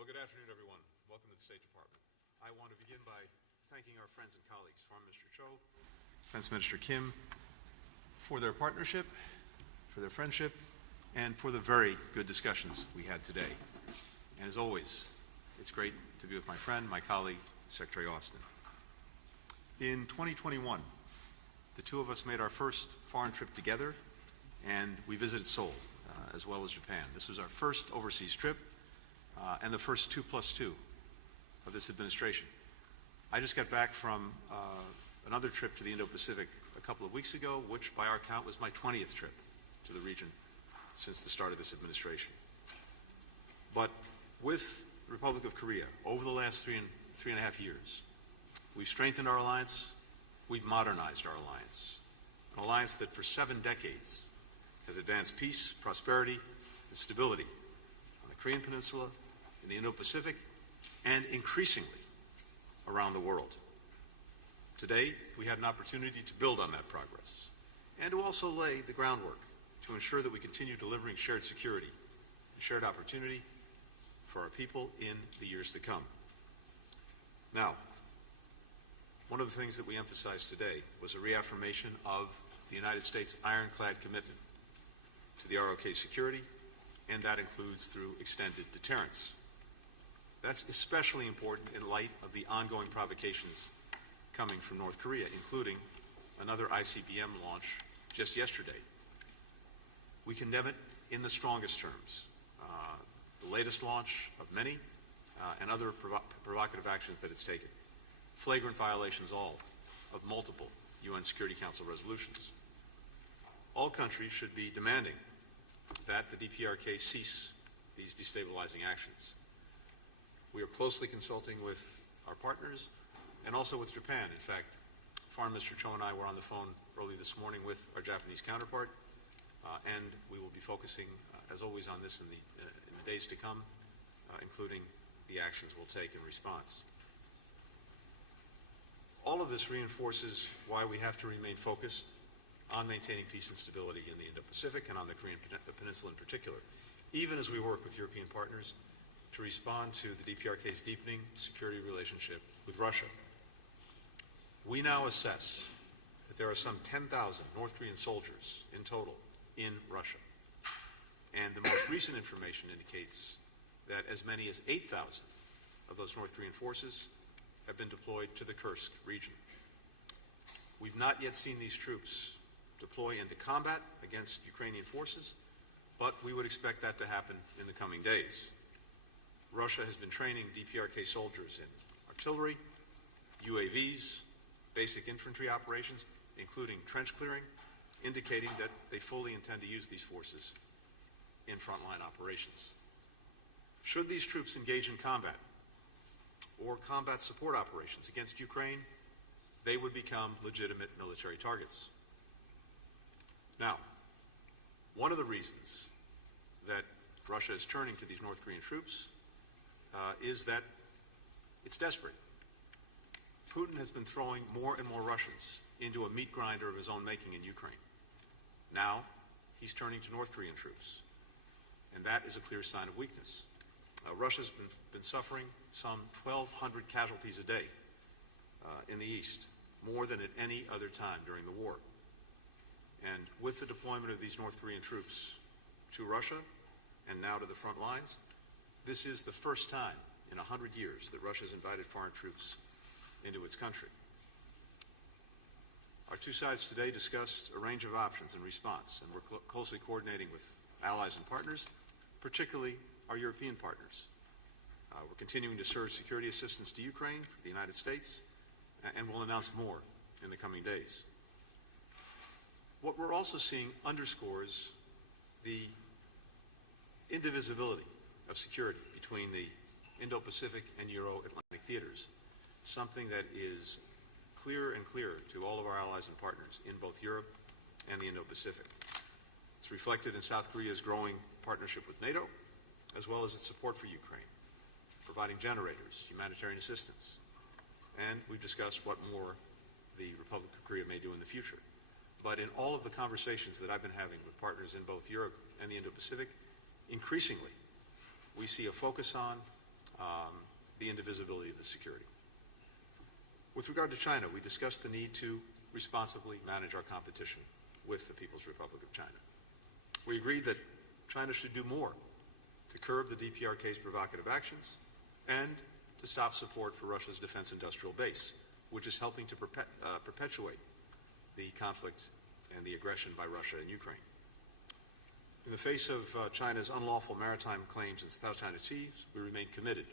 Well, good afternoon, everyone. Welcome to the State Department. I want to begin by thanking our friends and colleagues, Foreign Minister Cho, Defense Minister Kim, for their partnership, for their friendship, and for the very good discussions we had today. And as always, it's great to be with my friend, my colleague, Secretary Austin. In 2021, the two of us made our first foreign trip together, and we visited Seoul, as well as Japan. This was our first overseas trip, and the first 2+2 of this administration. I just got back from another trip to the Indo-Pacific a couple of weeks ago, which by our count was my 20th trip to the region since the start of this administration. But with the Republic of Korea, over the last three and a half years, we've strengthened our alliance, we've modernized our alliance, an alliance that for 7 decades has advanced peace, prosperity, and stability on the Korean Peninsula, in the Indo-Pacific, and increasingly around the world. Today, we had an opportunity to build on that progress and to also lay the groundwork to ensure that we continue delivering shared security and shared opportunity for our people in the years to come. Now, one of the things that we emphasized today was a reaffirmation of the United States' ironclad commitment to the ROK security, and that includes through extended deterrence. That's especially important in light of the ongoing provocations coming from North Korea, including another ICBM launch just yesterday. We condemn it in the strongest terms. The latest launch of many and other provocative actions that it's taken. Flagrant violations all of multiple UN Security Council resolutions. All countries should be demanding that the DPRK cease these destabilizing actions. We are closely consulting with our partners and also with Japan. In fact, Foreign Minister Cho and I were on the phone early this morning with our Japanese counterpart, and we will be focusing, as always, on this in the days to come, including the actions we'll take in response. All of this reinforces why we have to remain focused on maintaining peace and stability in the Indo-Pacific and on the Korean Peninsula in particular, even as we work with European partners to respond to the DPRK's deepening security relationship with Russia. We now assess that there are some 10,000 North Korean soldiers in total in Russia. And the most recent information indicates that as many as 8,000 of those North Korean forces have been deployed to the Kursk region. We've not yet seen these troops deploy into combat against Ukrainian forces, but we would expect that to happen in the coming days. Russia has been training DPRK soldiers in artillery, UAVs, basic infantry operations, including trench clearing, indicating that they fully intend to use these forces in frontline operations. Should these troops engage in combat or combat support operations against Ukraine, they would become legitimate military targets. Now, one of the reasons that Russia is turning to these North Korean troops is that it's desperate. Putin has been throwing more and more Russians into a meat grinder of his own making in Ukraine. Now, he's turning to North Korean troops, and that is a clear sign of weakness. Russia's been suffering some 1,200 casualties a day in the east, more than at any other time during the war. And with the deployment of these North Korean troops to Russia and now to the front lines, this is the first time in 100 years that Russia has invited foreign troops into its country. Our two sides today discussed a range of options in response, and we're closely coordinating with allies and partners, particularly our European partners. We're continuing to serve security assistance to Ukraine, the United States, and we'll announce more in the coming days. What we're also seeing underscores the indivisibility of security between the Indo-Pacific and Euro-Atlantic theaters, something that is clearer and clearer to all of our allies and partners in both Europe and the Indo-Pacific. It's reflected in South Korea's growing partnership with NATO, as well as its support for Ukraine, providing generators, humanitarian assistance, and we've discussed what more the Republic of Korea may do in the future. But in all of the conversations that I've been having with partners in both Europe and the Indo-Pacific, increasingly, we see a focus on the indivisibility of the security. With regard to China, we discussed the need to responsibly manage our competition with the People's Republic of China. We agreed that China should do more to curb the DPRK's provocative actions and to stop support for Russia's defense industrial base, which is helping to perpetuate the conflict and the aggression by Russia in Ukraine. In the face of China's unlawful maritime claims in South China Seas, we remain committed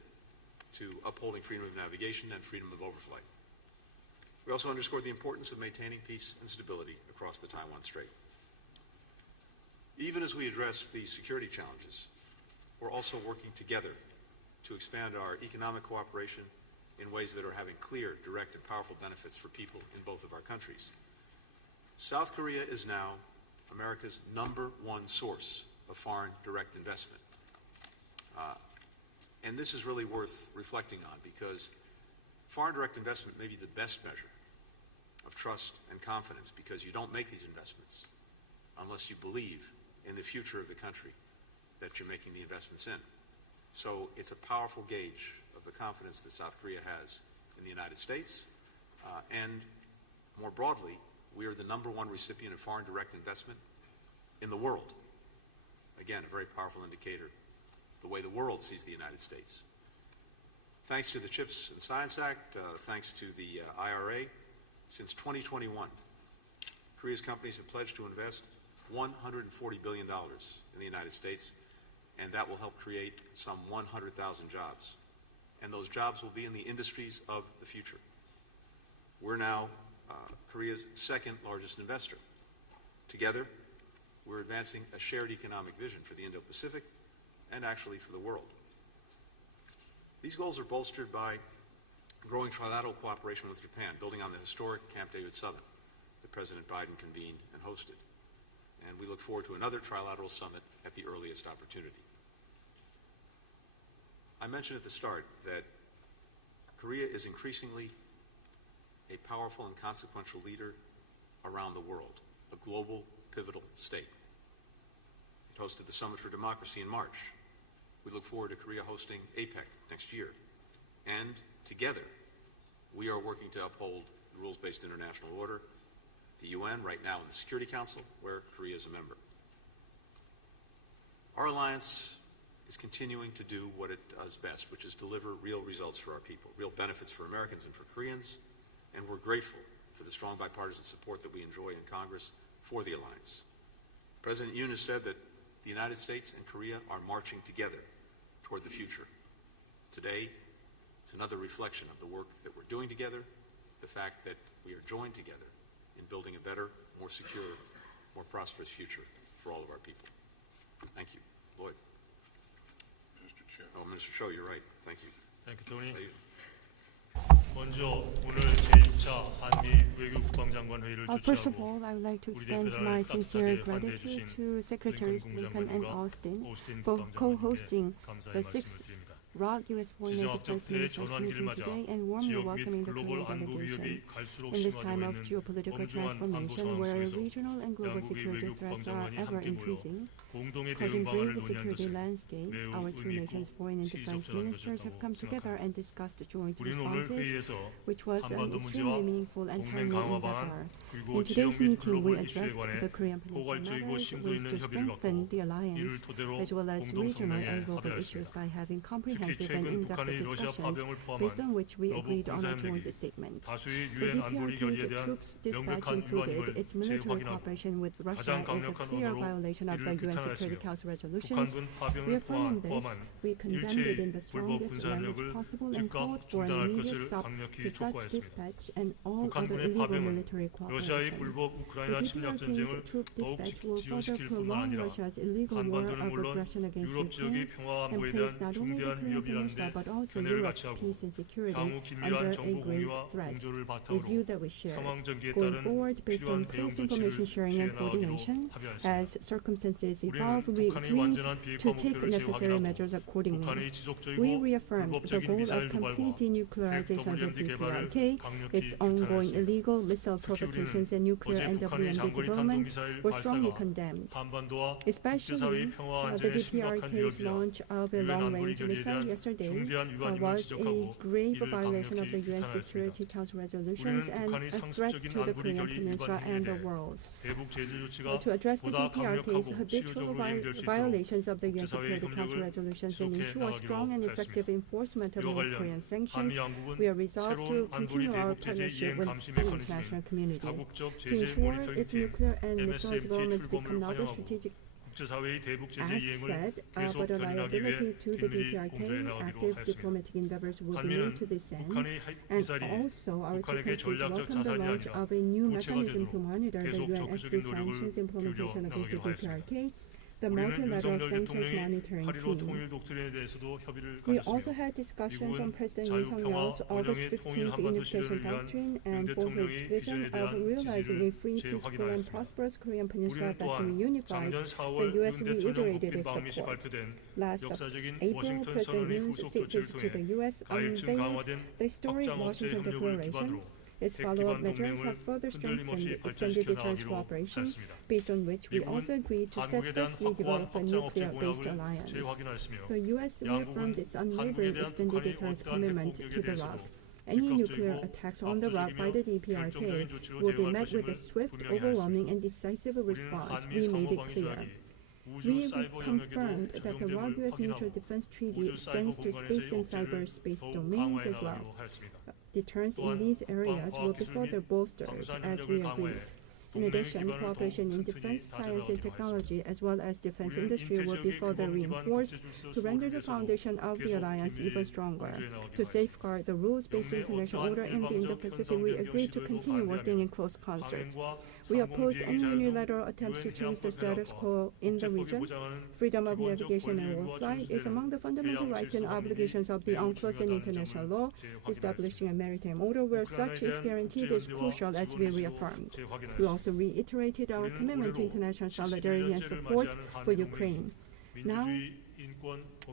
to upholding freedom of navigation and freedom of overflight. We also underscored the importance of maintaining peace and stability across the Taiwan Strait. Even as we address these security challenges, we're also working together to expand our economic cooperation in ways that are having clear, direct, and powerful benefits for people in both of our countries. South Korea is now America's #1 source of foreign direct investment. And this is really worth reflecting on, because foreign direct investment may be the best measure of trust and confidence, because you don't make these investments unless you believe in the future of the country that you're making the investments in. So it's a powerful gauge of the confidence that South Korea has in the United States. And more broadly, we are the #1 recipient of foreign direct investment in the world. Again, a very powerful indicator of the way the world sees the United States. Thanks to the CHIPS and Science Act, thanks to the IRA, since 2021, Korea's companies have pledged to invest $140 billion in the United States, and that will help create some 100,000 jobs. And those jobs will be in the industries of the future. We're now Korea's second largest investor. Together, we're advancing a shared economic vision for the Indo-Pacific and actually for the world. These goals are bolstered by growing trilateral cooperation with Japan, building on the historic Camp David summit that President Biden convened and hosted. And we look forward to another trilateral summit at the earliest opportunity. I mentioned at the start that Korea is increasingly a powerful and consequential leader around the world, a global pivotal state. It hosted the Summit for Democracy in March. We look forward to Korea hosting APEC next year. And together, we are working to uphold the rules-based international order, the UN, right now in the Security Council, where Korea is a member. Our alliance is continuing to do what it does best, which is deliver real results for our people, real benefits for Americans and for Koreans, and we're grateful for the strong bipartisan support that we enjoy in Congress for the alliance. President Yoon has said that the United States and Korea are marching together toward the future. Today, it's another reflection of the work that we're doing together, the fact that we are joined together in building a better, more secure, more prosperous future for all of our people. Thank you. Lloyd. Mr. Cho. Oh, Minister Cho, you're right. Thank you. Thank you, Tony. Tae-yul. 먼저 오늘 제2차 한미 외교국방장관 회의를 First of 주최하고 all, I would like to 우리 extend 대표단을 my sincere 따뜻하게 gratitude 환대해 to Secretaries 블링컨 Blinken and 국무장관과 Austin 오스틴 for 국방장관님께 co-hosting 감사의 the 말씀을 6th 드립니다. ROK U.S. Foreign and 지정학적 Defense Ministers 대전환기를 meeting 맞아 today and warmly 지역 및 welcoming the 글로벌 Korean 안보 위협이 delegation. 갈수록 In this time 심화되고 of 있는 geopolitical 엄중한 안보 transformation 상황 where 속에서 regional and global 양국의 security threats are 외교국방장관이 ever 함께 모여 increasing, 공동의 causing 대응 방안을 grave 논의한 security 것은 landscape, 매우 our two 의미 nations' 있고 foreign and defense 시의적절한 ministers have come 것이었다고 together 생각합니다. and discussed joint 우리는 오늘 responses, 회의에서 which was an 한반도 extremely 문제와 meaningful and 동맹 timely 강화 endeavor. 방안 그리고 In 지역 today's 및 meeting, we 글로벌 이슈에 addressed 관해 the Korean Peninsula 포괄적이고 matters, 심도 ways 있는 to 협의를 strengthen 갖고 the 이를 alliance, 토대로 as well as 공동 regional 성명에 and global issues 합의하였습니다. by having 특히 comprehensive and 최근 in-depth 북한의 러시아 discussions, 파병을 based on 포함한 which we 여부 agreed on a joint 군사협력이 statement. 다수의 The 유엔 안보리 결의에 DPRK's 대한 troops dispatch 명백한 included 위반임을 its military 재확인하고 cooperation with Russia 가장 is a 강력한 clear 언어로 violation of the 이를 UN Security 규탄하였으며 Council resolutions. 북한군 파병을 Reaffirming this, 포함한 we condemned it in the 일체의 불법 strongest language 군사협력을 possible and 즉각 called for an 중단할 immediate 것을 stop 강력히 to such 촉구하였습니다. dispatch and all other 북한군의 illegal 파병은 military 러시아의 cooperation. 불법 우크라이나 The 침략 DPRK's 전쟁을 troop 더욱 dispatch will further 지연시킬 뿐만 prolong 아니라 Russia's illegal war 한반도는 of 물론 aggression against 유럽 지역의 Ukraine 평화 and 안보에 place 대한 not only the 중대한 Korean 위협이라는 Peninsula 데 but also 견해를 Europe's 같이 하고 peace and security 향후 under 긴밀한 a 정보 grave 공유와 threat. 공조를 A 바탕으로 view that we share. 상황 전개에 Going 따른 forward, based on 필요한 대응 close information 조치를 sharing and 취해 나가기로 coordination, 합의하였습니다. as circumstances 우리는 evolve, we 북한의 agreed 완전한 비핵화 to take 목표를 necessary 재확인하고 measures accordingly. 북한의 We 지속적이고 reaffirmed the 불법적인 goal 미사일 of complete 도발과 denuclearization of the WMD 개발을 DPRK, 강력히 its ongoing 규탄하였습니다. illegal missile 특히 provocations and 우리는 nuclear 어제 and 북한의 WMD 장거리 development 탄도미사일 were strongly 발사가 condemned. 한반도와 Especially 국제사회의 평화와 the 안전에 심각한 DPRK's 위협이라 launch of a 유엔 안보리 long-range 결의에 missile 대한 yesterday 중대한 위반임을 was a 지적하고 grave 이를 violation of the 강력히 UN 비판하였습니다. Security Council resolutions 우리는 and 북한의 a threat 상습적인 to the 안보리 Korean 결의 Peninsula 위반 and the 행위에 world. 대북 제재 조치가 To address the 보다 DPRK's 강력하고 habitual 실효적으로 이행될 수 있도록 violations of the UN 국제사회의 Security Council 협력을 resolutions and 지속해 ensure strong and 나가기로 effective 하였습니다. enforcement of 이와 North 관련 Korean sanctions, 한미 양국은 we are resolved to 새로운 안보리 continue our 대북 제재 partnership 이행 with 감시 the international 메커니즘인 community 다국적 to 제재 ensure 모니터링 its 팀 nuclear and missile MSMT의 development 출범을 become not a 환영하고 strategic 국제사회의 대북 제재 이행을 asset, 계속 but a 견인하기 위해 liability to the 긴밀히 DPRK. 공조해 나가기로 Active 하였습니다. diplomatic endeavors will be 한미는 made to this end. 북한의 And 미사일이 also, our two 북한에게 countries 전략적 welcome the 자산이 launch 아니라 of a new 부채가 mechanism to 되도록 monitor the 계속 UNSC 적극적인 노력을 sanctions implementation 기울여 against the 나가기로 하였습니다. DPRK. The 우리는 multilateral 윤석열 sanctions 대통령의 monitoring 8.15 team. 통일 독트린에 대해서도 협의를 We also 가졌으며 had discussions on 미국은 President 자유, 평화, Yong-yeol's August 원형의 통일 15th 한반도 Unification 시대를 위한 Doctrine 윤 and for his 대통령의 vision 비전에 of 대한 realizing a 지지를 free, peaceful, and 재확인하였습니다. prosperous Korean peninsula 우리는 that 또한 will unify. 작년 The 4월 U.S. 윤 대통령 reiterated 국빈 its 방미 시 support. 발표된 Last 역사적인 April, 워싱턴 President 선언의 Yoon's 후속 state 조치를 visit to the 통해 U.S. 가일층 unveiled 강화된 the historic 확장 억제 Washington 협력을 Declaration. 기반으로 Its 핵 follow-up 기반 measures 동맹을 have further 흔들림 없이 strengthened extended 발전시켜 deterrence 나가기로 cooperation, 하였습니다. based on which we also 미국은 agreed to 한국에 대한 steadfastly 확고한 develop a 확장 억제 nuclear-based 공약을 alliance. 재확인하였으며 The U.S. reaffirmed its 한국은 한국에 unwavering 대한 extended 북한의 deterrence 어떠한 commitment 핵 to the 공격에 ROK. 대해서도 Any nuclear 즉각적이고 attacks on the ROK by the DPRK 결정적인 조치로 will be 대응할 met with a 것임을 swift, 분명히 overwhelming, 하였습니다. and decisive 우리는 response. 한미 We made it 상호방위 clear. 조약이 우주 We 사이버 영역에도 confirmed that the 적용됨을 ROK-US Mutual 확인하고 Defense Treaty 우주 사이버 extends to 공간에서의 space and 억제를 cyberspace 더욱 domains 강화해 as well. 나가기로 하였습니다. Deterrence in 또한 these areas will be 국방과학기술 further 및 bolstered 방산 as 협력을 we 강화해 agreed. In 동맹의 addition, 기반을 cooperation in 더욱 defense, 튼튼히 science, and 다져나가기로 technology, as well as defense 우리는 industry, will be 인체지역의 further 규범 기반 reinforced 국제 질서 to render the 수호를 foundation of the 계속 alliance 긴밀히 even stronger. 공조해 나가기로 To 하였습니다. safeguard the rules-based 영내 international 어떠한 order in the 일방적 Indo-Pacific, we 현상 agreed to 변경 continue 시도에도 working in close concert. 강행과 We opposed 상공 any 비행의 자유도 unilateral attempts to UN change the 해양법 status 회원과 quo in the 국제법이 region. 보장하는 Freedom of 기본적 navigation and 권리와 warflight is 준수되는 among the fundamental 해양 rights and 질서 obligations of the 매우 UNCLOS and 중요하다는 international 점을 law. 재확인하였습니다. Establishing a maritime order where such is guaranteed is crucial, as we reaffirmed. We also reiterated our commitment to international solidarity and support for Ukraine. Now,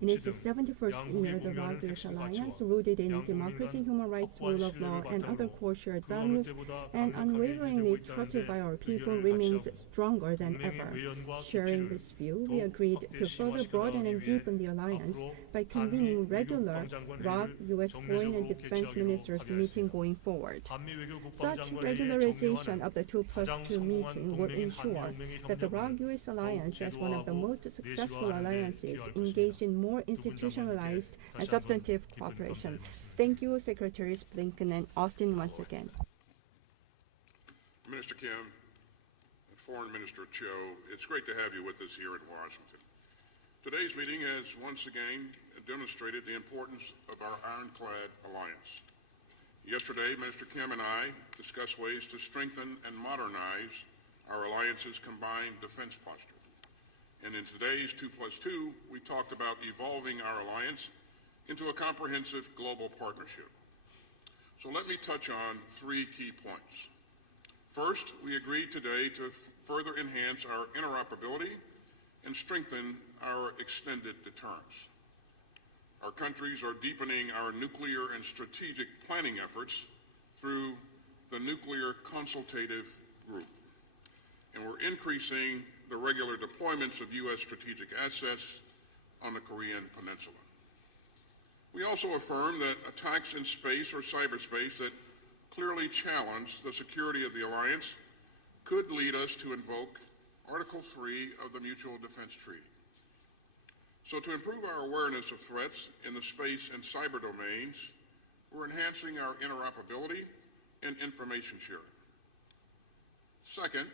in its 71st year, the ROK-US alliance, rooted in democracy, human rights, rule of law, and other core shared values, and unwaveringly trusted by our people, remains stronger than ever. Sharing this view, we agreed to further broaden and deepen the alliance by convening regular ROK-US foreign and defense ministers meeting going forward. Such regularization of the 2+2 meeting will ensure that the ROK-US alliance, as one of the most successful alliances, engaged in more institutionalized and substantive cooperation. Thank you, Secretaries Blinken and Austin, once again. Minister Kim and Foreign Minister Cho, it's great to have you with us here in Washington. Today's meeting has once again demonstrated the importance of our ironclad alliance. Yesterday, Minister Kim and I discussed ways to strengthen and modernize our alliance's combined defense posture. And in today's 2+2, we talked about evolving our alliance into a comprehensive global partnership. So let me touch on 3 key points. First, we agreed today to further enhance our interoperability and strengthen our extended deterrence. Our countries are deepening our nuclear and strategic planning efforts through the Nuclear Consultative Group. And we're increasing the regular deployments of U.S. strategic assets on the Korean Peninsula. We also affirm that attacks in space or cyberspace that clearly challenge the security of the alliance could lead us to invoke Article 3 of the Mutual Defense Treaty. So to improve our awareness of threats in the space and cyber domains, we're enhancing our interoperability and information sharing. Second,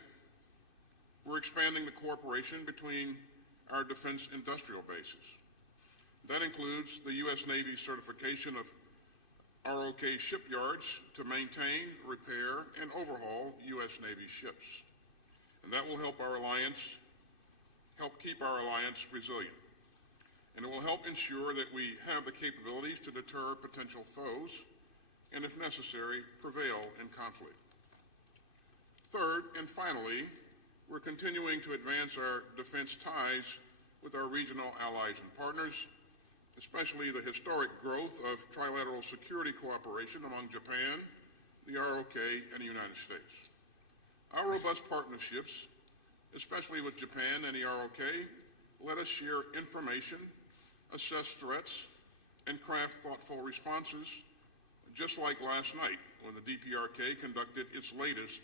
we're expanding the cooperation between our defense industrial bases. That includes the U.S. Navy certification of ROK shipyards to maintain, repair, and overhaul U.S. Navy ships. And that will help keep our alliance resilient. And it will help ensure that we have the capabilities to deter potential foes and, if necessary, prevail in conflict. Third, and finally, we're continuing to advance our defense ties with our regional allies and partners, especially the historic growth of trilateral security cooperation among Japan, the ROK, and the United States. Our robust partnerships, especially with Japan and the ROK, let us share information, assess threats, and craft thoughtful responses, just like last night when the DPRK conducted its latest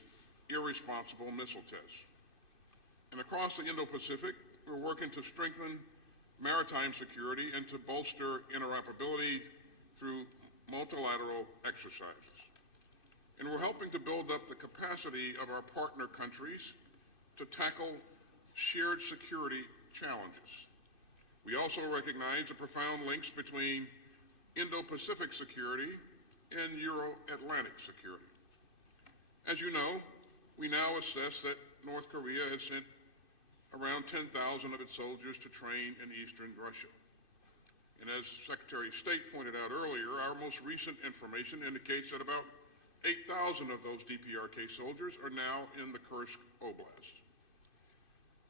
irresponsible missile test. And across the Indo-Pacific, we're working to strengthen maritime security and to bolster interoperability through multilateral exercises. And we're helping to build up the capacity of our partner countries to tackle shared security challenges. We also recognize the profound links between Indo-Pacific security and Euro-Atlantic security. As you know, we now assess that North Korea has sent around 10,000 of its soldiers to train in eastern Russia. And as Secretary of State pointed out earlier, our most recent information indicates that about 8,000 of those DPRK soldiers are now in the Kursk Oblast.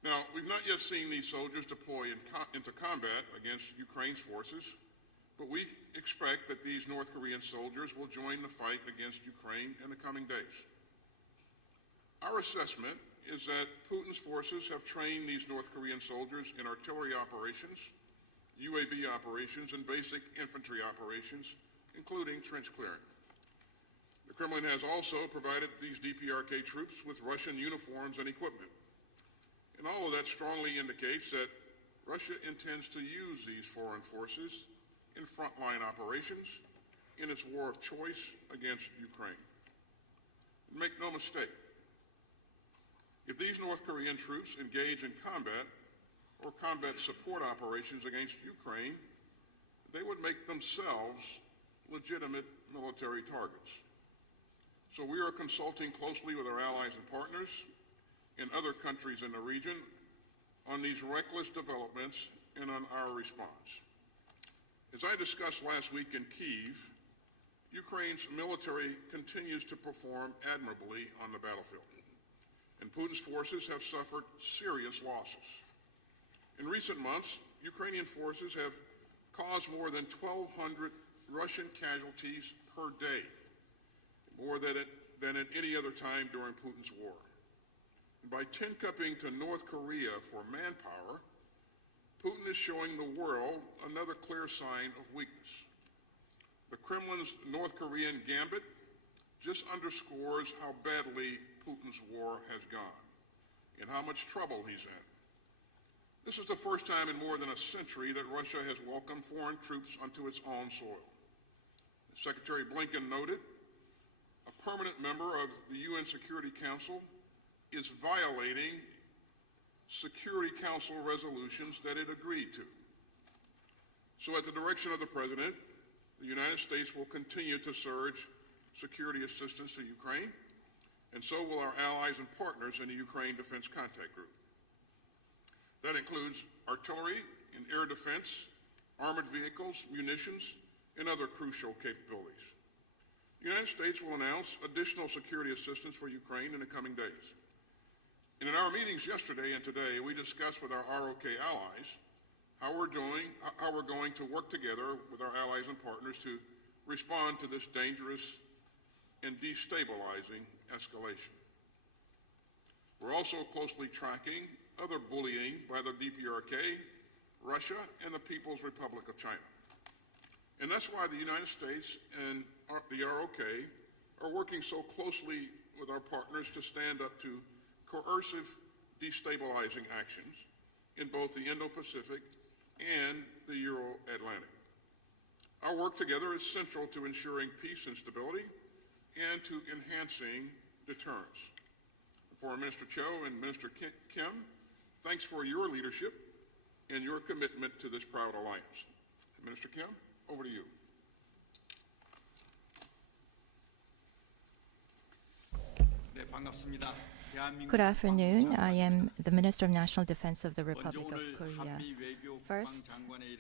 Now, we've not yet seen these soldiers deploy into combat against Ukraine's forces, but we expect that these North Korean soldiers will join the fight against Ukraine in the coming days. Our assessment is that Putin's forces have trained these North Korean soldiers in artillery operations, UAV operations, and basic infantry operations, including trench clearing. The Kremlin has also provided these DPRK troops with Russian uniforms and equipment. And all of that strongly indicates that Russia intends to use these foreign forces in frontline operations in its war of choice against Ukraine. Make no mistake, if these North Korean troops engage in combat or combat support operations against Ukraine, they would make themselves legitimate military targets. So we are consulting closely with our allies and partners in other countries in the region on these reckless developments and on our response. As I discussed last week in Kyiv, Ukraine's military continues to perform admirably on the battlefield, and Putin's forces have suffered serious losses. In recent months, Ukrainian forces have caused more than 1,200 Russian casualties per day, more than at any other time during Putin's war. And by tin-cupping to North Korea for manpower, Putin is showing the world another clear sign of weakness. The Kremlin's North Korean gambit just underscores how badly Putin's war has gone and how much trouble he's in. This is the first time in more than a century that Russia has welcomed foreign troops onto its own soil. As Secretary Blinken noted, a permanent member of the UN Security Council is violating Security Council resolutions that it agreed to. So at the direction of the President, the United States will continue to surge security assistance to Ukraine, and so will our allies and partners in the Ukraine Defense Contact Group. That includes artillery and air defense, armored vehicles, munitions, and other crucial capabilities. The United States will announce additional security assistance for Ukraine in the coming days. And in our meetings yesterday and today, we discussed with our ROK allies how we're going to work together with our allies and partners to respond to this dangerous and destabilizing escalation. We're also closely tracking other bullying by the DPRK, Russia, and the People's Republic of China. And that's why the United States and the ROK are working so closely with our partners to stand up to coercive, destabilizing actions in both the Indo-Pacific and the Euro-Atlantic. Our work together is central to ensuring peace and stability and to enhancing deterrence. Foreign Minister Cho and Minister Kim, thanks for your leadership and your commitment to this proud alliance. Minister Kim, over to you. Good afternoon. I am the Minister of National Defense of the Republic of Korea. First,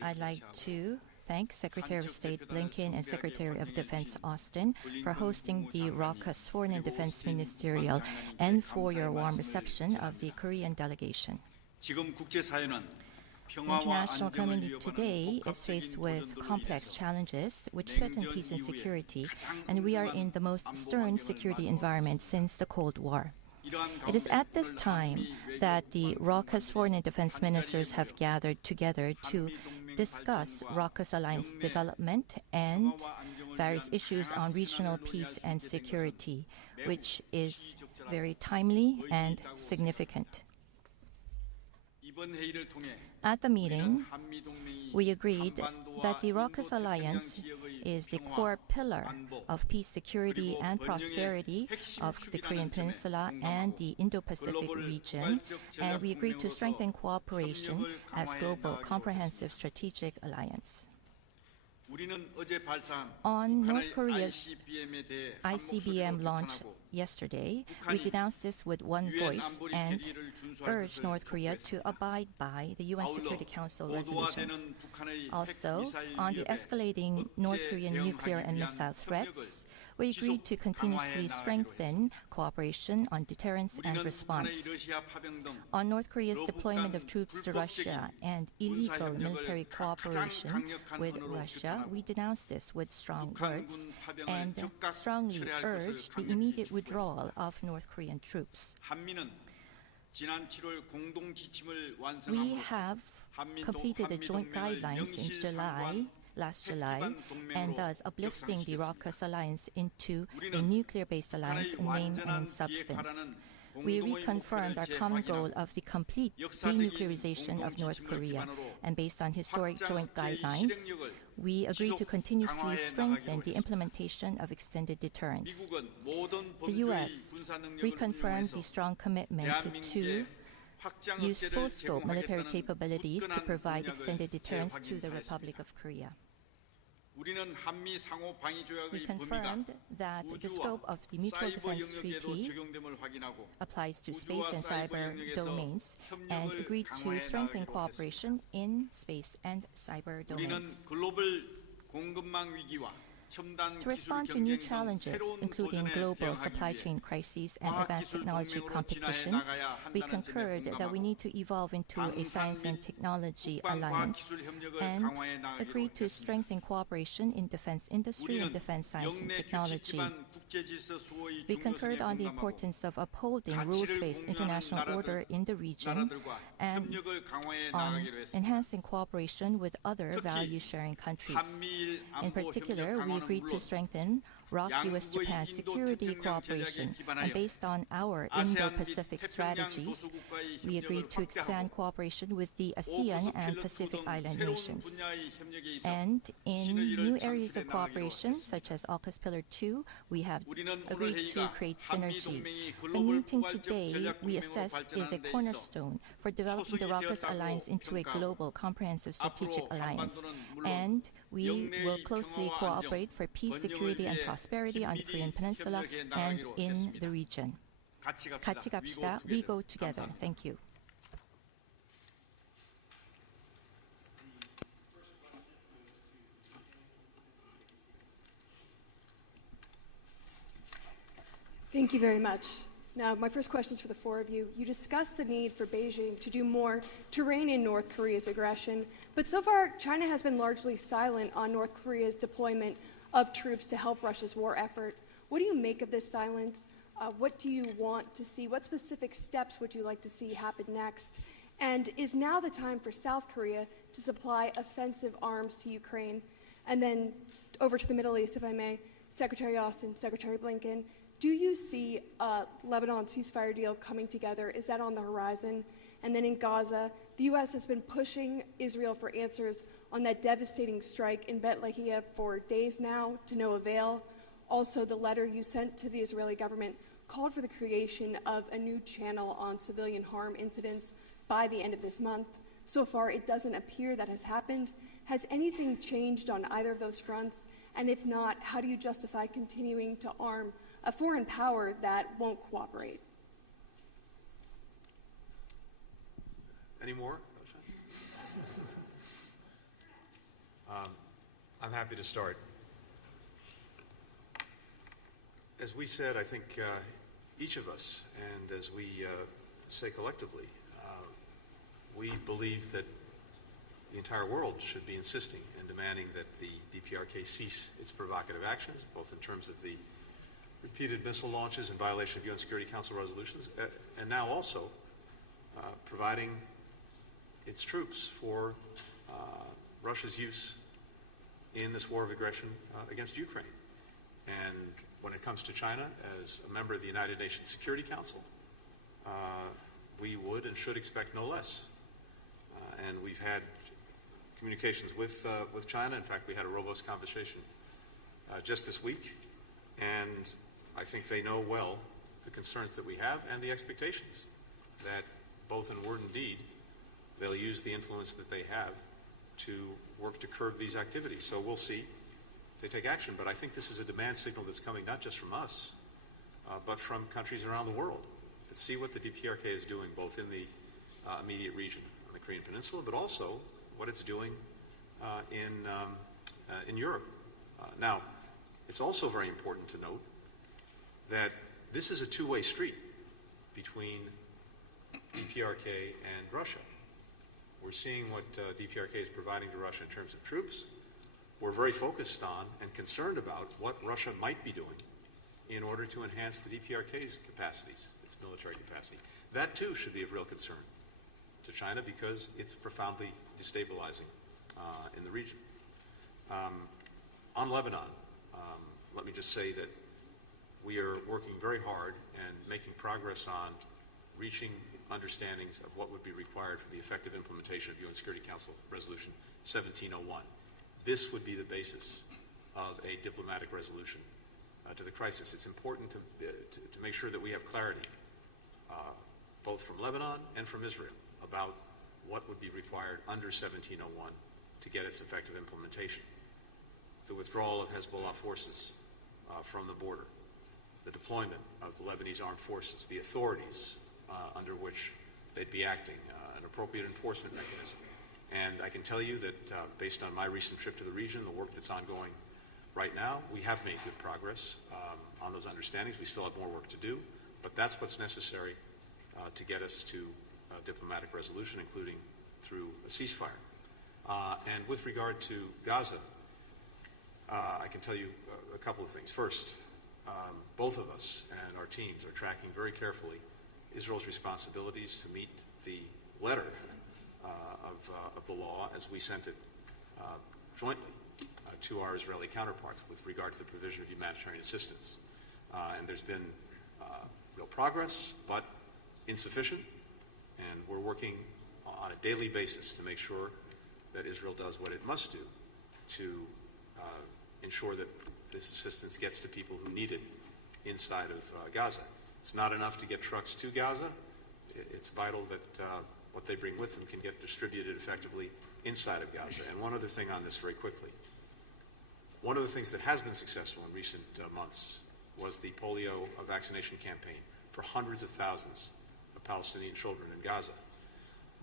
I'd like to thank Secretary of State Blinken and Secretary of Defense Austin for hosting the ROK Foreign and Defense Ministerial and for your warm reception of the Korean delegation. The international community today is faced with complex challenges which threaten peace and security, and we are in the most stern security environment since the Cold War. It is at this time that the ROK's foreign and defense ministers have gathered together to discuss ROK's alliance development and various issues on regional peace and security, which is very timely and significant. At the meeting, we agreed that the ROK alliance is the core pillar of peace, security, and prosperity of the Korean Peninsula and the Indo-Pacific region, and we agreed to strengthen cooperation as global comprehensive strategic alliance. On North Korea's ICBM launch yesterday, we denounced this with one voice and urged North Korea to abide by the UN Security Council resolutions. Also, on the escalating North Korean nuclear and missile threats, we agreed to continuously strengthen cooperation on deterrence and response. On North Korea's deployment of troops to Russia and illegal military cooperation with Russia, we denounced this with strong words and strongly urged the immediate withdrawal of North Korean troops. We have completed the joint guidelines in last July, and thus uplifting the ROK alliance into a nuclear-based alliance in name and in substance. We reconfirmed our common goal of the complete denuclearization of North Korea, and based on historic joint guidelines, we agreed to continuously strengthen the implementation of extended deterrence. The U.S. reconfirmed the strong commitment to use full-scope military capabilities to provide extended deterrence to the Republic of Korea. We confirmed that the scope of the Mutual Defense Treaty applies to space and cyber domains and agreed to strengthen cooperation in space and cyber domains. To respond to new challenges, including global supply chain crises and advanced technology competition, we concurred that we need to evolve into a science and technology alliance and agreed to strengthen cooperation in defense industry and defense science and technology. We concurred on the importance of upholding rules-based international order in the region and on enhancing cooperation with other value-sharing countries. In particular, we agreed to strengthen ROK US-Japan security cooperation, and based on our Indo-Pacific strategies, we agreed to expand cooperation with the ASEAN and Pacific Island nations. And in new areas of cooperation, such as AUKUS Pillar 2, we have agreed to create synergy. The meeting today, we assess, is a cornerstone for developing the ROK alliance into a global, comprehensive strategic alliance. And we will closely cooperate for peace, security, and prosperity on the Korean Peninsula and in the region. 같이 갑시다. We go together. Thank you. Thank you very much. Now, my first question is for the four of you. You discussed the need for Beijing to do more to rein in North Korea's aggression, but so far, China has been largely silent on North Korea's deployment of troops to help Russia's war effort. What do you make of this silence? What do you want to see? What specific steps would you like to see happen next? And is now the time for South Korea to supply offensive arms to Ukraine? And then over to the Middle East, if I may, Secretary Austin, Secretary Blinken, do you see a Lebanon ceasefire deal coming together? Is that on the horizon? And then in Gaza, the U.S. has been pushing Israel for answers on that devastating strike in Bet Lahia for days now, to no avail. Also, the letter you sent to the Israeli government called for the creation of a new channel on civilian harm incidents by the end of this month. So far, it doesn't appear that has happened. Has anything changed on either of those fronts? And if not, how do you justify continuing to arm a foreign power that won't cooperate? Any more? I'm happy to start. As we said, I think each of us, and as we say collectively, we believe that the entire world should be insisting and demanding that the DPRK cease its provocative actions, both in terms of the repeated missile launches in violation of UN Security Council resolutions, and now also providing its troops for Russia's use in this war of aggression against Ukraine. And when it comes to China, as a member of the United Nations Security Council, we would and should expect no less. And we've had communications with China. In fact, we had a robust conversation just this week, and I think they know well the concerns that we have and the expectations that both in word and deed they'll use the influence that they have to work to curb these activities. So we'll see if they take action. But I think this is a demand signal that's coming not just from us, but from countries around the world that see what the DPRK is doing, both in the immediate region on the Korean Peninsula, but also what it's doing in Europe. Now, it's also very important to note that this is a two-way street between DPRK and Russia. We're seeing what DPRK is providing to Russia in terms of troops. We're very focused on and concerned about what Russia might be doing in order to enhance the DPRK's capacities, its military capacity. That, too, should be of real concern to China because it's profoundly destabilizing in the region. On Lebanon, let me just say that we are working very hard and making progress on reaching understandings of what would be required for the effective implementation of UN Security Council Resolution 1701. This would be the basis of a diplomatic resolution to the crisis. It's important to make sure that we have clarity, both from Lebanon and from Israel, about what would be required under 1701 to get its effective implementation. The withdrawal of Hezbollah forces from the border, the deployment of the Lebanese armed forces, the authorities under which they'd be acting, an appropriate enforcement mechanism. And I can tell you that based on my recent trip to the region, the work that's ongoing right now, we have made good progress on those understandings. We still have more work to do, but that's what's necessary to get us to a diplomatic resolution, including through a ceasefire. And with regard to Gaza, I can tell you a couple of things. First, both of us and our teams are tracking very carefully Israel's responsibilities to meet the letter of the law as we sent it jointly to our Israeli counterparts with regard to the provision of humanitarian assistance. And there's been real progress, but insufficient, and we're working on a daily basis to make sure that Israel does what it must do to ensure that this assistance gets to people who need it inside of Gaza. It's not enough to get trucks to Gaza. It's vital that what they bring with them can get distributed effectively inside of Gaza. And one other thing on this very quickly. One of the things that has been successful in recent months was the polio vaccination campaign for hundreds of thousands of Palestinian children in Gaza.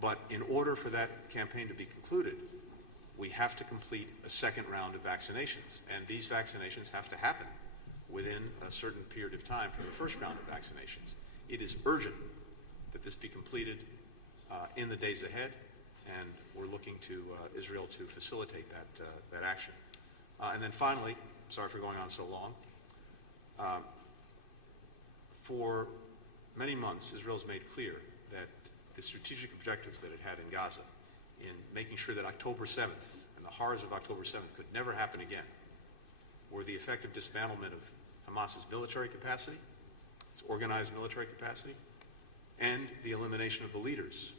But in order for that campaign to be concluded, we have to complete a second round of vaccinations. And these vaccinations have to happen within a certain period of time from the first round of vaccinations. It is urgent that this be completed in the days ahead, and we're looking to Israel to facilitate that action. And then finally, sorry for going on so long, for many months Israel's made clear that the strategic objectives that it had in Gaza in making sure that October 7th and the horrors of October 7th could never happen again were the effective dismantlement of Hamas's military capacity, its organized military capacity, and the elimination of the leaders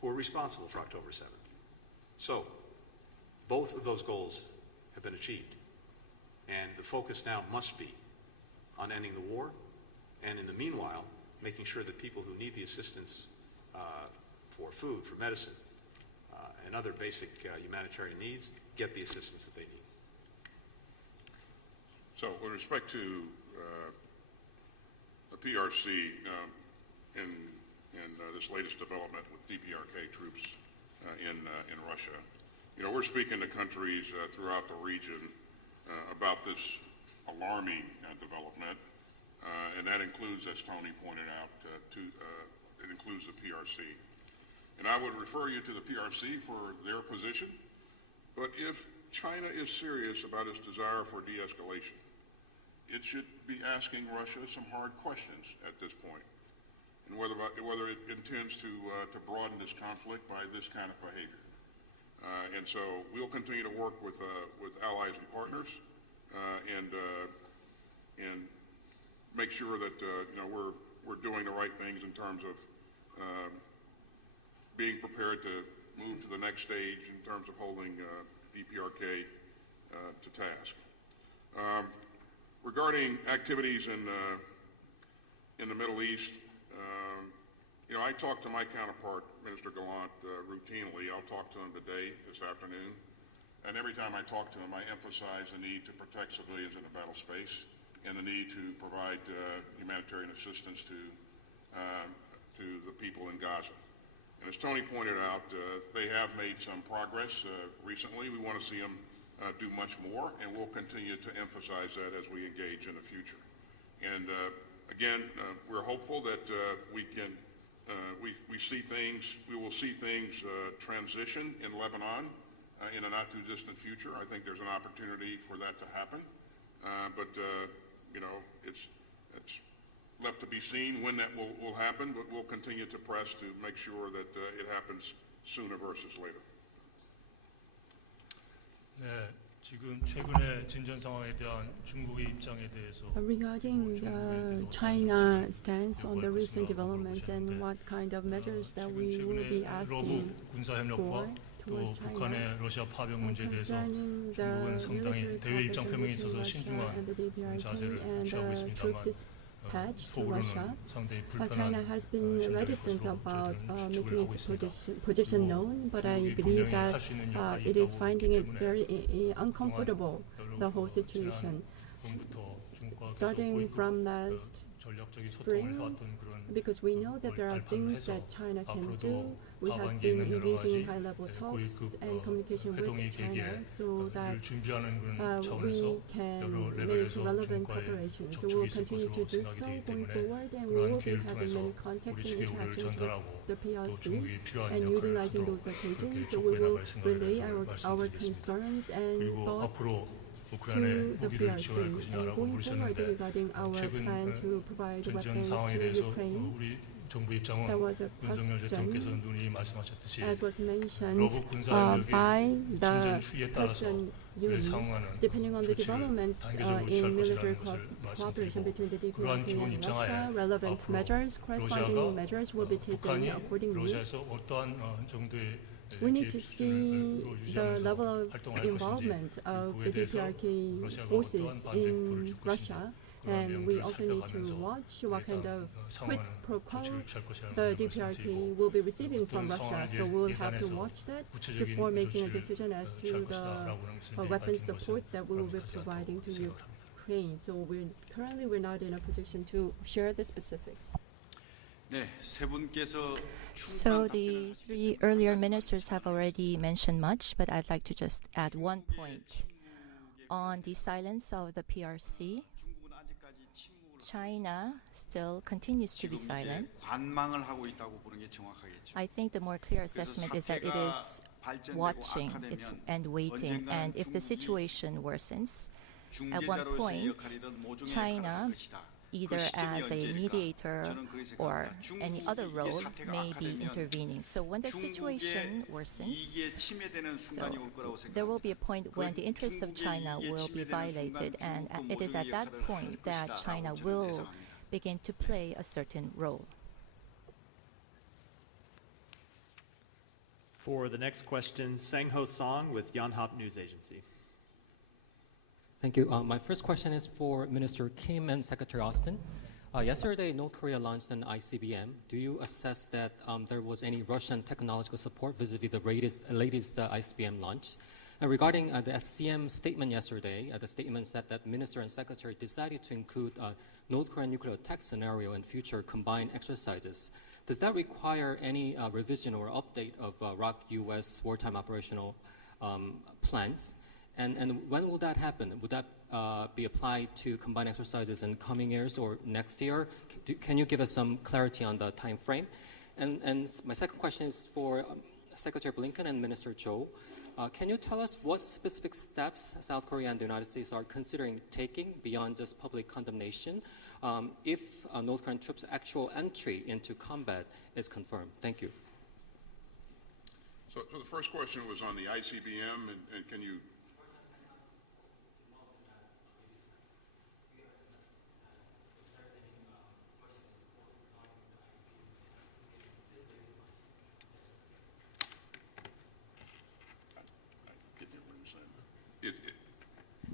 who were responsible for October 7th. So, both of those goals have been achieved. And the focus now must be on ending the war, and in the meanwhile, making sure that people who need the assistance for food, for medicine, and other basic humanitarian needs get the assistance that they need. So with respect to the PRC in this latest development with DPRK troops in Russia, you know, we're speaking to countries throughout the region about this alarming development, and that includes, as Tony pointed out, it includes the PRC. And I would refer you to the PRC for their position, but if China is serious about its desire for de-escalation, it should be asking Russia some hard questions at this point, and whether it intends to broaden this conflict by this kind of behavior. And so we'll continue to work with allies and partners and make sure that we're doing the right things in terms of being prepared to move to the next stage in terms of holding DPRK to task. Regarding activities in the Middle East, I talk to my counterpart, Minister Gallant, routinely. I'll talk to him today, this afternoon. And every time I talk to him, I emphasize the need to protect civilians in the battle space and the need to provide humanitarian assistance to the people in Gaza. And as Tony pointed out, they have made some progress recently. We want to see them do much more, and we'll continue to emphasize that as we engage in the future. And again, we're hopeful that we will see things transition in Lebanon in a not too distant future. I think there's an opportunity for that to happen, but it's left to be seen when that will happen. But we'll continue to press to make sure that it happens sooner versus later. 네, 지금 최근의 진전 상황에 대한 중국의 입장에 대해서 Regarding China's stance on the recent developments and what kind of measures that 지금 we will be 최근에 asking 러브 군사 협력과 for 또 towards China, 북한의 러시아 파병 문제에 대해서 concerning 중국은 the 상당히 military 대외 입장 표명에 cooperation 있어서 between 신중한 Russia and the DPRK 자세를 and 취하고 the troop 있습니다만 dispatch to Russia. 속으로는 상당히 China 불편한 has been 심정일 reticent 것으로 about 저희들은 making 추측을 하고 its 있습니다. position known, but I 중국이 believe 분명히 that 할 수 있는 역할이 it is 있다고 finding it 보기 때문에 very uncomfortable, the whole situation. 봄부터 중국과 계속 Starting 고위급 from last 전략적인 소통을 spring, 해왔던 그런 because we know that there are 발판을 things 해서 that China can 앞으로도 do. We have 하반기에 been 있는 여러 engaging in 가지 high-level talks 고위급 and communication with 회동의 China 계기에 so that 를 준비하는 그런 차원에서 we can 여러 make 레벨에서 relevant 중국과의 cooperation. So 접촉이 we'll 있을 continue to 것으로 do 생각이 so 되기 going 때문에 forward, and we 그러한 will be 기회를 having 통해서 many contacts 우리 and 측의 우려를 interactions with 전달하고 the 또 PRC. 중국이 필요한 And 역할을 utilizing 하도록 those 그렇게 occasions, so 촉구해 we will 나갈 생각을 relay 가지고 our 말씀드리겠습니다. concerns and 그리고 thoughts 앞으로 to 우크라이나에 the 무기를 PRC. 지원할 And 것이냐라고 going forward, 물으셨는데 regarding our 최근 plan to provide 전쟁 weapons 상황에 to 대해서 Ukraine, 우리 정부 입장은 there was a 윤석열 대통령께서 question, 눈이 말씀하셨듯이 as was mentioned 러브 군사협력의 by the 진전 추이에 따라서 President 를 Yong, 상응하는 depending on the 조치를 developments 단계적으로 in 취할 military 것이라는 것을 cooperation 말씀드리고 between the 그러한 DPRK 기본 and 입장 Russia, 하에 relevant 앞으로 measures, corresponding 러시아가 measures will be taken 북한이 accordingly. 러시아에서 어떠한 정도의 We need to 기획 see 수준으로 the 유지하면서 level of 활동을 할 것인지 involvement of 그에 the 대해서 DPRK 러시아가 forces 어떠한 반대 in 극부를 줄 것인지 Russia, 그러한 and we 내용들을 also need to 살펴가면서 watch what kind of quid 상황하는 pro quo 조치를 취할 것이라는 the 것을 DPRK 말씀드리고 will be receiving from 어떤 Russia. 상황을 So we'll have to 예단해서 watch that 구체적인 before making a 조치를 decision as to 취할 the 것이다라고는 것을 weapons 밝힌 support 것은 that we will be 바람직하지 providing 않다고 to 생각을 합니다. Ukraine. So we're not in a position to share the specifics. 네, 세 분께서 So the three earlier ministers have already mentioned much, but I'd like to just add one point. On the silence of the PRC, 중국은 아직까지 침묵을 China still continues to be 지금 이제 silent. 관망을 하고 있다고 보는 게 정확하겠죠. I think the more clear assessment is that it is watching it and waiting, and if the situation worsens, at one point, China, either as a mediator or any other role, may be intervening. So when the situation worsens, there will be a point when the interests of China will be violated, and it is at that point that China will begin to play a certain role. For the next question, Sang-ho Song with Yonhap News Agency. Thank you. My first question is for Minister Kim and Secretary Austin. Yesterday, North Korea launched an ICBM. Do you assess that there was any Russian technological support vis-a-vis the latest ICBM launch? And regarding the SCM statement yesterday, the statement said that Minister and Secretary decided to include North Korean nuclear attack scenario in future combined exercises. Does that require any revision or update of ROK U.S. wartime operational plans? And when will that happen? Would that be applied to combined exercises in coming years or next year? Can you give us some clarity on the time frame? And my second question is for Secretary Blinken and Minister Cho. Can you tell us what specific steps South Korea and the United States are considering taking beyond just public condemnation if North Korean troops' actual entry into combat is confirmed? Thank you. So the first question was on the ICBM, and can you...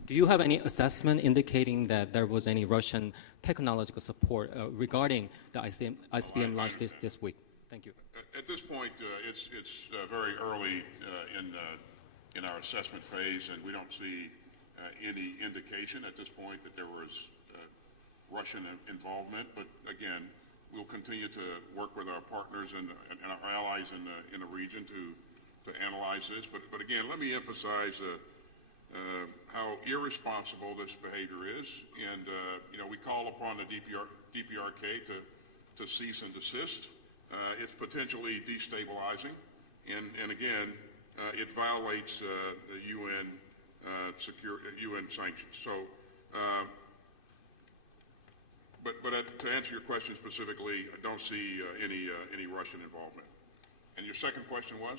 Do you have any assessment indicating that there was any Russian technological support regarding the ICBM launch this week? Thank you. At this point, it's very early in our assessment phase, and we don't see any indication at this point that there was Russian involvement. But again, we'll continue to work with our partners and our allies in the region to analyze this. But again, let me emphasize how irresponsible this behavior is, and we call upon the DPRK to cease and desist. It's potentially destabilizing, and again, it violates the UN UN sanctions. So, but to answer your question specifically, I don't see any Russian involvement. And your second question was?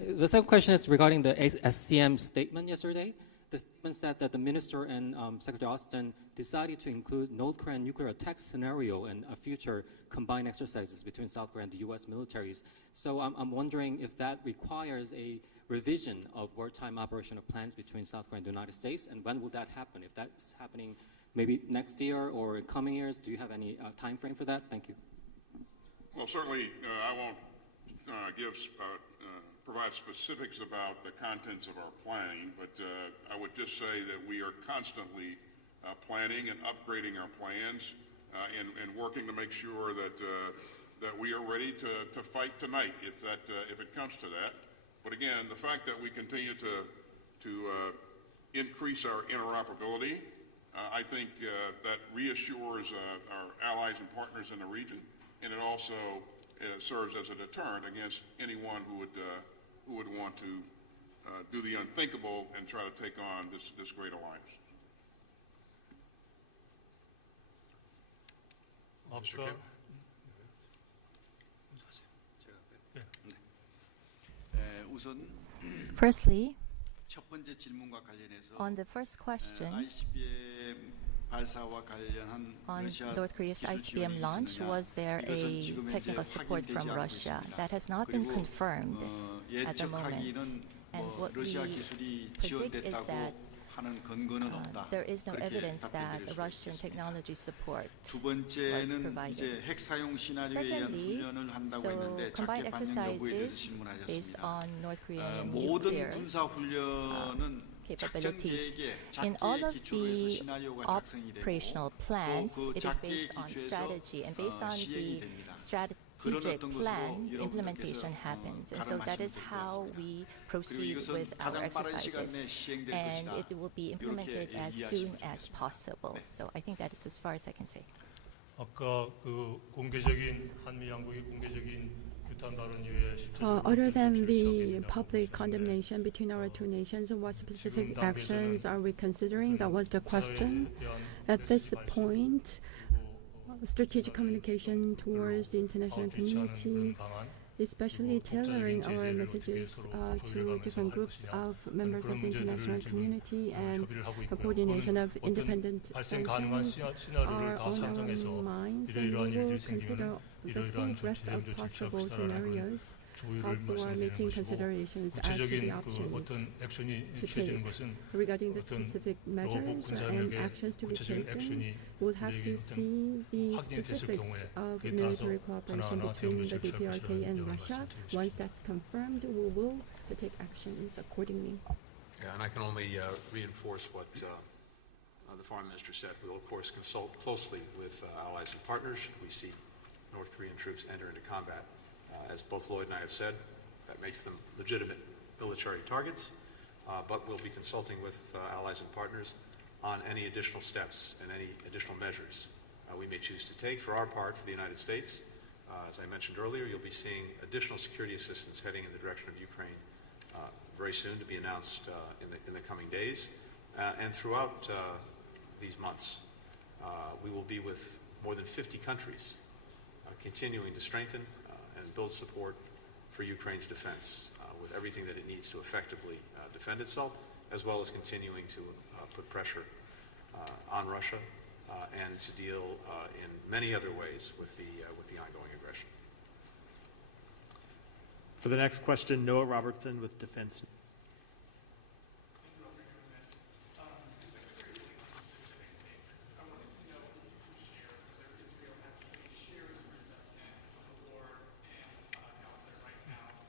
The second question is regarding the SCM statement yesterday. The statement said that the Minister and Secretary Austin decided to include North Korean nuclear attack scenario and future combined exercises between South Korea and the U.S. militaries. So I'm wondering if that requires a revision of wartime operational plans between South Korea and the United States, and when will that happen? If that's happening maybe next year or in coming years, do you have any time frame for that? Thank you. Well, certainly I won't provide specifics about the contents of our planning, but I would just say that we are constantly planning and upgrading our plans and working to make sure that we are ready to fight tonight if it comes to that. But again, the fact that we continue to increase our interoperability, I think that reassures our allies and partners in the region, and it also serves as a deterrent against anyone who would want to do the unthinkable and try to take on this great alliance. Mr. Kim? Firstly, on the first question, on North Korea's ICBM launch, was there a technical support from Russia? That has not been confirmed at the moment. And what we predict is that there is no evidence that Russian technology support was provided. Secondly, so combined exercises based on North Korean nuclear capabilities. In all of the operational plans, it is based on strategy, and based on the strategic plan, implementation happens. And so that is how we proceed with our exercises, and it will be implemented as soon as possible. So I think that is as far as I can say. 아까 그 공개적인 한미 양국의 공개적인 규탄 발언 이외에 Other than the public condemnation between our two nations, what specific actions are we considering? That was the question. At this point, strategic communication towards the international community, especially tailoring our messages to different groups of members of the international community, and a coordination of independent sanctions are on our minds, and we will consider the full breadth of possible scenarios for making considerations as to the options to take. Regarding the specific measures and actions to be taken, we'll have to see the specifics of military cooperation between the DPRK and Russia. Once that's confirmed, we will take actions accordingly. Yeah, and I can only reinforce what the Foreign Minister said. We'll, of course, consult closely with allies and partners should we see North Korean troops enter into combat. As both Lloyd and I have said, that makes them legitimate military targets, but we'll be consulting with allies and partners on any additional steps and any additional measures we may choose to take. For our part, for the United States, as I mentioned earlier, you'll be seeing additional security assistance heading in the direction of Ukraine very soon, to be announced in the coming days. And throughout these months, we will be with more than 50 countries continuing to strengthen and build support for Ukraine's defense with everything that it needs to effectively defend itself, as well as continuing to put pressure on Russia and to deal in many other ways with the ongoing aggression. For the next question, Noah Robertson with Defense.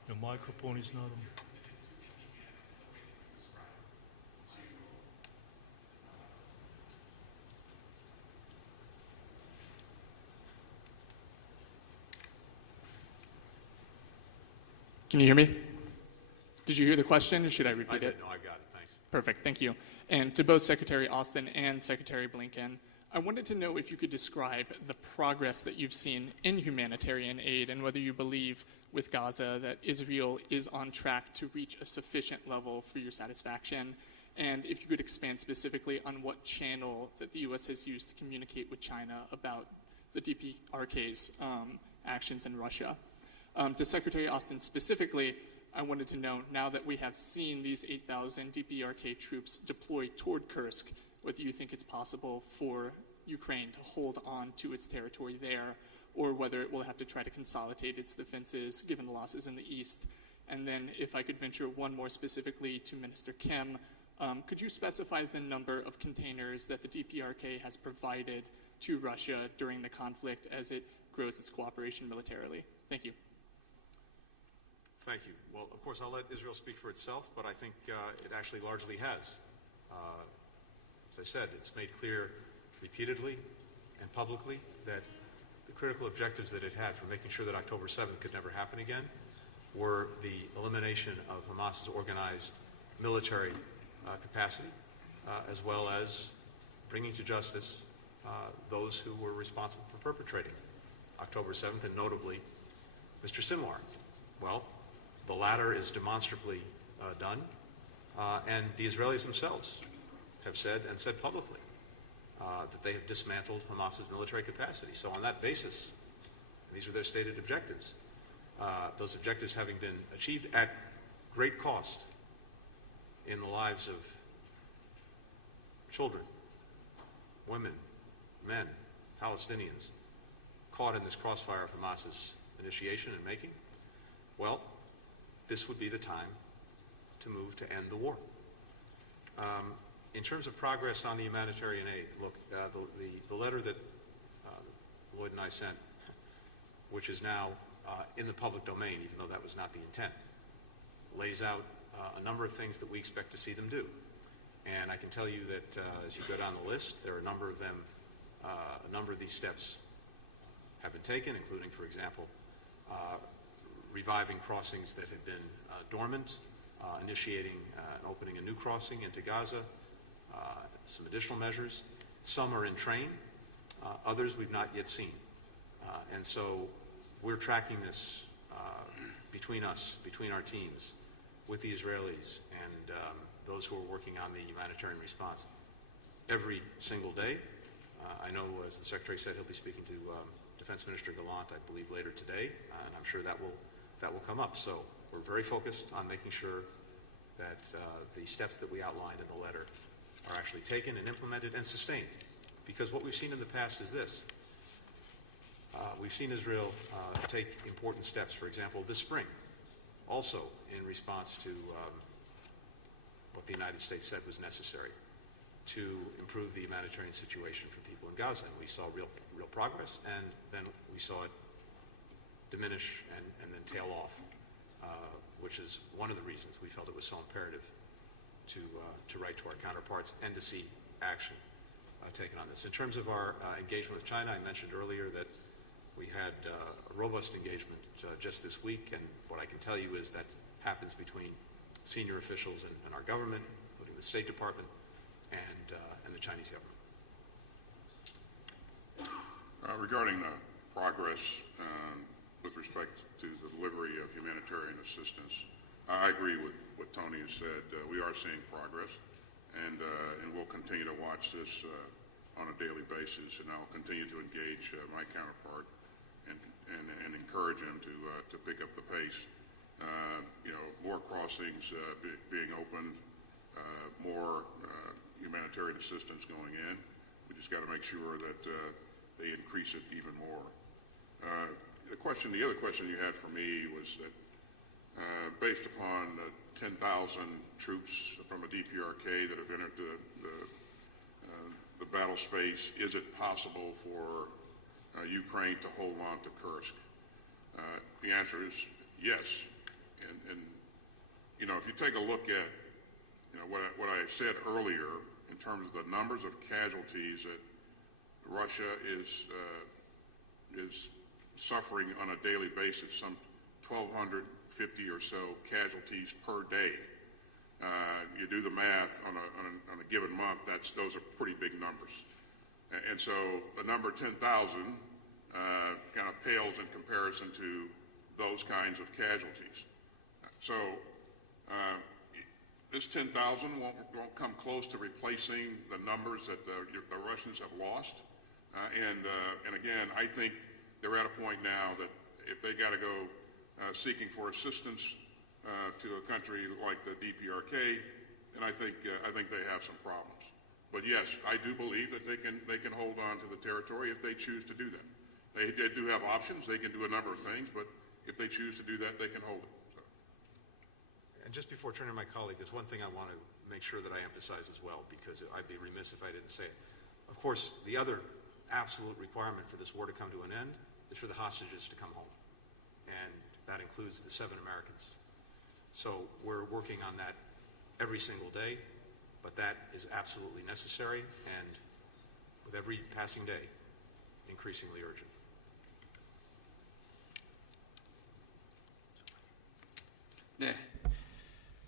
The microphone is not on. Can you hear me? Did you hear the question, or should I repeat it? No, I got it. Thanks. Perfect. Thank you. And to both Secretary Austin and Secretary Blinken, I wanted to know if you could describe the progress that you've seen in humanitarian aid and whether you believe with Gaza that Israel is on track to reach a sufficient level for your satisfaction, and if you could expand specifically on what channel that the U.S. has used to communicate with China about the DPRK's actions in Russia. To Secretary Austin specifically, I wanted to know, now that we have seen these 8,000 DPRK troops deployed toward Kursk, whether you think it's possible for Ukraine to hold on to its territory there, or whether it will have to try to consolidate its defenses given the losses in the east. And then if I could venture one more specifically to Minister Kim, could you specify the number of containers that the DPRK has provided to Russia during the conflict as it grows its cooperation militarily? Thank you. Thank you. Well, of course, I'll let Israel speak for itself, but I think it actually largely has. As I said, it's made clear repeatedly and publicly that the critical objectives that it had for making sure that October 7th could never happen again were the elimination of Hamas's organized military capacity, as well as bringing to justice those who were responsible for perpetrating October 7th, and notably Mr. Sinwar. Well, the latter is demonstrably done, and the Israelis themselves have said, and said publicly, that they have dismantled Hamas's military capacity. So on that basis, these are their stated objectives. Those objectives having been achieved at great cost in the lives of children, women, men, Palestinians, caught in this crossfire of Hamas's initiation and making, well, this would be the time to move to end the war. In terms of progress on the humanitarian aid, look, the letter that Lloyd and I sent, which is now in the public domain, even though that was not the intent, lays out a number of things that we expect to see them do. And I can tell you that as you go down the list, there are a number of them, a number of these steps have been taken, including, for example, reviving crossings that had been dormant, initiating and opening a new crossing into Gaza, some additional measures. Some are in train, others we've not yet seen. And so we're tracking this between us, between our teams, with the Israelis and those who are working on the humanitarian response every single day. I know, as the Secretary said, he'll be speaking to Defense Minister Gallant, I believe, later today, and I'm sure that will come up. So we're very focused on making sure that the steps that we outlined in the letter are actually taken and implemented and sustained. Because what we've seen in the past is this. We've seen Israel take important steps, for example, this spring, also in response to what the United States said was necessary to improve the humanitarian situation for people in Gaza. And we saw real progress, and then we saw it diminish and then tail off, which is one of the reasons we felt it was so imperative to write to our counterparts and to see action taken on this. In terms of our engagement with China, I mentioned earlier that we had a robust engagement just this week, and what I can tell you is that happens between senior officials in our government, including the State Department and the Chinese government. Regarding progress with respect to the delivery of humanitarian assistance, I agree with what Tony has said. We are seeing progress, and we'll continue to watch this on a daily basis, and I'll continue to engage my counterpart and encourage him to pick up the pace. More crossings being opened, more humanitarian assistance going in. We just got to make sure that they increase it even more. The other question you had for me was that based upon 10,000 troops from a DPRK that have entered the battle space, is it possible for Ukraine to hold on to Kursk? The answer is yes. And if you take a look at what I said earlier in terms of the numbers of casualties that Russia is suffering on a daily basis, some 1,250 or so casualties per day. You do the math on a given month, those are pretty big numbers. And so the number 10,000 kind of pales in comparison to those kinds of casualties. So this 10,000 won't come close to replacing the numbers that the Russians have lost. And again, I think they're at a point now that if they got to go seeking for assistance to a country like the DPRK, then I think they have some problems. But yes, I do believe that they can hold on to the territory if they choose to do that. They do have options. They can do a number of things, but if they choose to do that, they can hold it. So. And just before turning to my colleague, there's one thing I want to make sure that I emphasize as well, because I'd be remiss if I didn't say it. Of course, the other absolute requirement for this war to come to an end is for the hostages to come home. And that includes the 7 Americans. So we're working on that every single day, but that is absolutely necessary and with every passing day, increasingly urgent. 네,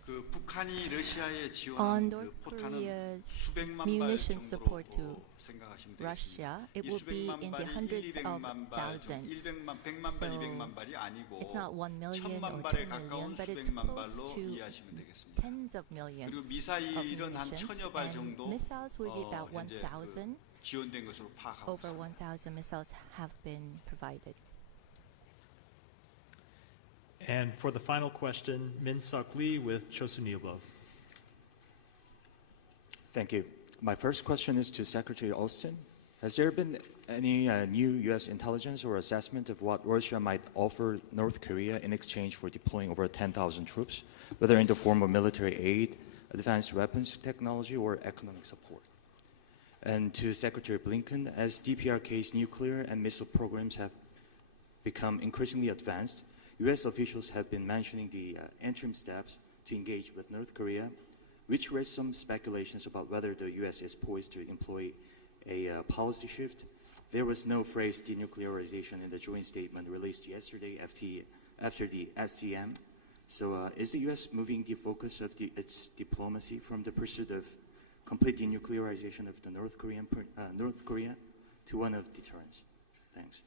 그 북한이 러시아에 On 지원한 그 North 포탄은 Korea's 수백만 발 munition support 정도로 to 생각하시면 Russia, 되겠습니다. it 이 will be 수백만 in the 발이 hundreds 100만 of 발, thousands. 100만 발, 200만 발이 아니고 It's not 1 million or 1000만 2 발에 million, 가까운 but it's 수백만 close 발로 to 이해하시면 되겠습니다. tens of millions 그리고 of 미사일은 한 munitions, 1000여 발 and 정도 missiles will be about 현재 1,000. 지원된 것으로 파악하고 Over 있습니다. 1,000 missiles have been provided. And for the final question, Min-Suk Lee with Chosun Ilbo. Thank you. My first question is to Secretary Austin. Has there been any new U.S. intelligence or assessment of what Russia might offer North Korea in exchange for deploying over 10,000 troops, whether in the form of military aid, advanced weapons technology, or economic support? And to Secretary Blinken, as DPRK's nuclear and missile programs have become increasingly advanced, U.S. officials have been mentioning the interim steps to engage with North Korea, which raised some speculations about whether the U.S. is poised to employ a policy shift. There was no phrase denuclearization in the joint statement released yesterday after the SCM. So is the U.S. moving the focus of its diplomacy from the pursuit of complete denuclearization of the North Korea to one of deterrence? Thanks.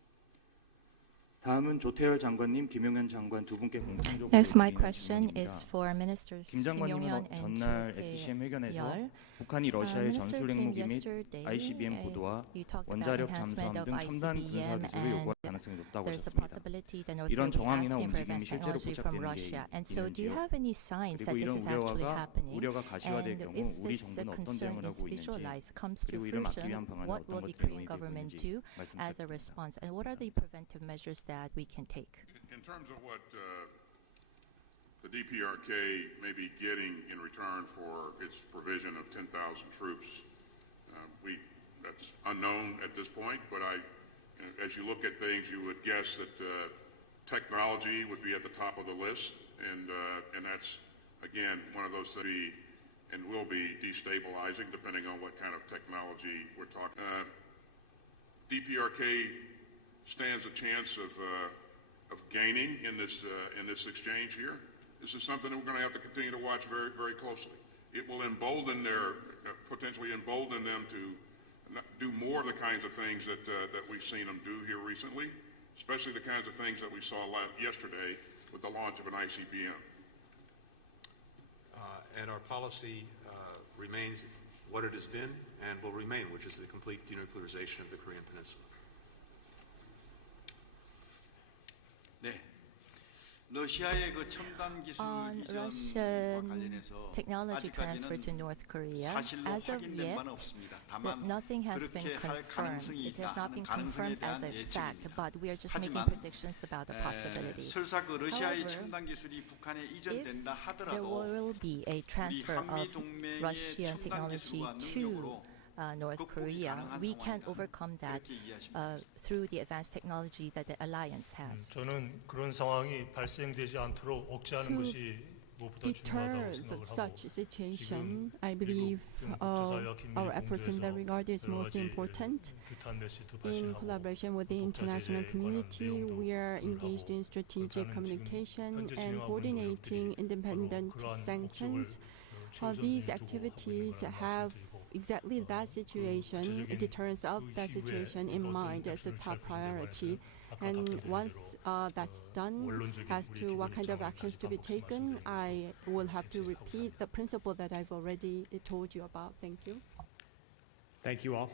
다음은 조태열 장관님, 김용현 장관 두 분께 공통적으로 Next, my 드리는 question 질문입니다. is for Ministers 김 Kim 장관님은 Yong-hyun and 전날 Cho SCM 회견에서 Tae-yul. 북한이 러시아의 Minister 전술 Kim, 핵무기 및 yesterday, ICBM 고도화, you talked about 원자력 enhancement 잠수함 of 등 첨단 군사 ICBM 기술을 요구할 가능성이 높다고 there's a 하셨습니다. possibility that North 이런 Korea 정황이나 asking for 움직임이 advanced 실제로 technology from 포착되는 게 Russia. And so, do you 있는지요? have any signs that 그리고 this 이런 is actually happening? 우려가 가시화될 And 경우 if 우리 this 정부는 어떤 concern 대응을 is 하고 있는지, visualized, comes to 그리고 이를 막기 fruition, 위한 방안은 what 어떤 will the 것들이 Korean 논의되고 government 있는지 do 말씀 as a 부탁드립니다. response? And what are the preventive measures that we can take? In terms of what the DPRK may be getting in return for its provision of 10,000 troops, that's unknown at this point, but as you look at things, you would guess that technology would be at the top of the list, and that's, again, one of those that and will be destabilizing depending on what kind of technology we're talking. DPRK stands a chance of gaining in this exchange here. This is something that we're going to have to continue to watch very, very closely. It will potentially embolden them to do more of the kinds of things that we've seen them do here recently, especially the kinds of things that we saw yesterday with the launch of an ICBM. And our policy remains what it has been and will remain, which is the complete denuclearization of the Korean Peninsula. 네. 러시아의 그 첨단 기술 On 이전과 Russian 관련해서 technology transfer to 아직까지는 North Korea, 사실로 as of 확인된 yet, 바는 없습니다. 다만 nothing has been 그렇게 할 confirmed. 가능성이 It has 있다 not 하는 been 가능성에 confirmed as 대한 a fact, 예측입니다. but we are just making 하지만 predictions about the possibility. 설사 그 러시아의 However, 첨단 기술이 북한에 if 이전된다 there 하더라도 will be a 우리 transfer 한미 of 동맹의 Russian 첨단 technology 기술과 to 능력으로 North Korea, we can overcome that 그렇게 이해하시면 through the advanced technology that the alliance has. 저는 그런 상황이 발생되지 않도록 억제하는 To 것이 무엇보다 deter 중요하다고 생각을 such 하고 situation, 지금 I believe 미국 국제사회와 긴밀히 our efforts in that 공조해서 regard is 여러 most 가지 important. 규탄 메시지도 In 발신하고 collaboration with the international community, we are engaged in strategic communication and coordinating independent sanctions. These activities have exactly that situation, deterrence of that situation in mind as the top priority. And once that's done, as to what kind of actions to be taken, I will have to repeat the principle that I've already told you about. Thank you. Thank you all.